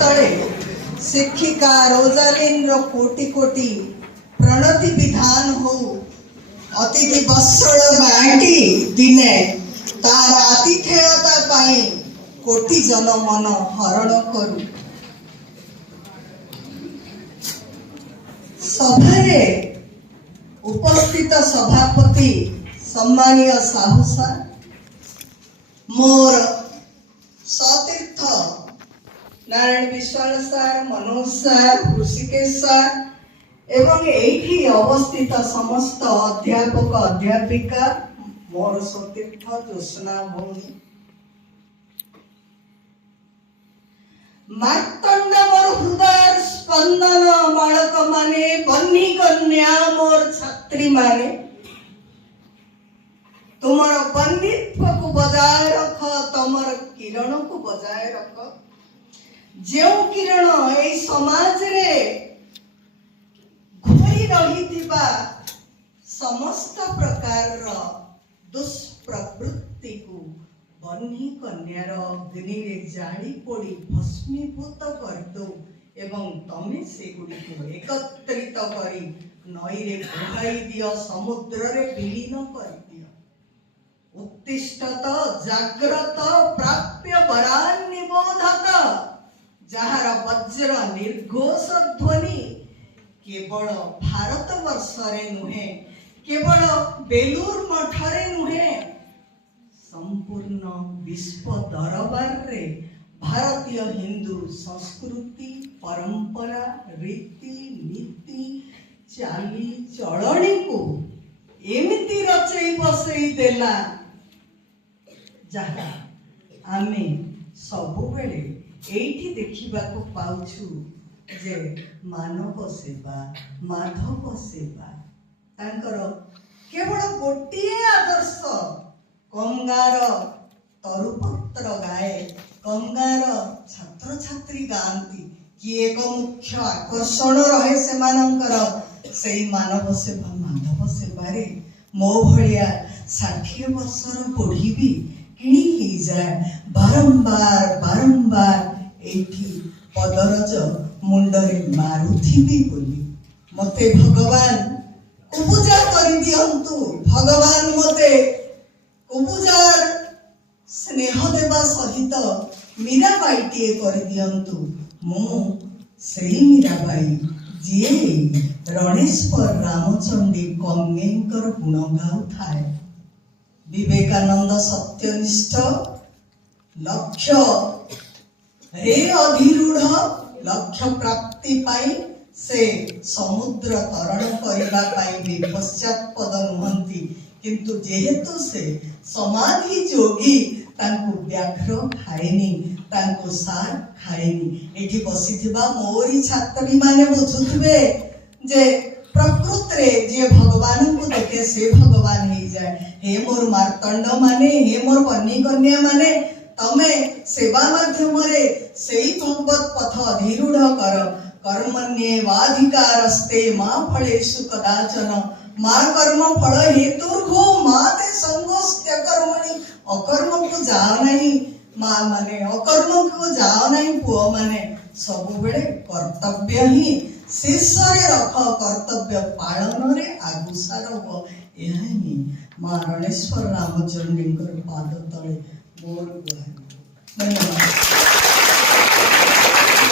तळे शिक्षिका रोजालिन कोटी कोटी प्रणति विधान हो अतिथि बत्सल गाँटी दिने तार आतिथेयता पाई कोटी जन मन हरण करू। सभारे उपस्थित सभापति सम्मानीय साहू सार, मोर सतीर्थ नारायण विश्वाल सार, मनोज सार, ऋषिकेश सार एवं एठी अवस्थित समस्त अध्यापक अध्यापिका, मोर सतीर्थ ज्योत्स्ना भौणी, मार्तंड मोर हृदय स्पंदन बालक माने, बन्नी कन्या मोर छात्री माने, तुमर बंदित्व को बजाय रख, तुमर किरण को बजाय रख। जो किरण ए समाज रे घुरी रही समस्त प्रकार दुष्प्रवृत्ति को बन्ही कन्यार अग्नि रे जाली पोड़ी भस्मीभूत कर दो एवं तमे से गुड़ी को एकत्रित करी नई रे बुहाई दियो, समुद्र रे विलीन कर दियो। उत्तिष्ठत जाग्रत प्राप्य वरान निबोधत, जहार वज्र निर्घोष ध्वनि केवल भारत वर्ष रे नुहे, केवल बेलूर मठ रे नुहे, संपूर्ण विश्व दरबार रे भारतीय हिंदू संस्कृति परंपरा रीति नीति चाली चलणी को एमिति रचई बसई देला, जहा आमे सबु बेले एठी देखिबा को पाउछु जे मानव सेवा माधव सेवा तांकर केवल गोटिए आदर्श। कंगार तरुपत्र गाए, कंगार छात्र छात्री गांती कि एक मुख्य आकर्षण रहे से मानकर सेई मानव सेवा माधव सेवा रे मो भलिया 60 वर्षर बुढ़ी भी किणी ही जाए। बारंबार बारंबार एठी पदरज मुंडरे मारुथिबी बोली मते भगवान कुबुजा करि दियंतु, भगवान मते कुबुजार स्नेह देवा सहित मीराबाईटिए कर दियंतु। मु सेई मीराबाई जे रणेश्वर रामचंडी कन्येकर गुण गाउ थाए। विवेकानंद सत्यनिष्ठ लक्ष्य रे अधिरूढ़ लक्ष्य प्राप्ति पाई से समुद्र तरण करबा पाई भी पश्चात्पद नुहंती, किंतु जेहेतु से समाधि जोगी तांको व्याघ्र खाएनी, तांको सार खाएनी। एठी बसिथिबा मोरी छात्री माने बुझुथिबे जे प्रकृत रे जे भगवान को देखे से भगवान ही जाए। हे मोर मार्तंड माने, हे मोर बन्नी कन्या माने, तमे सेवा माध्यम रे सेई भगवत पथ अधिरूढ़ कर। कर्मण्येवाधिकारस्ते मा फलेषु कदाचन, मा कर्म फल हेतुर्भो मा ते संगोस्त्य कर्मणि। अकर्म को जाओ नहीं माँ माने, अकर्म को जाओ नहीं पुओ माने, सब बेले कर्तव्य ही शीर्ष रे रख, कर्तव्य पालन रे आगुसार हो। यह ही माँ रणेश्वर रामचंडी पाद तले मोर गुहार। धन्यवाद।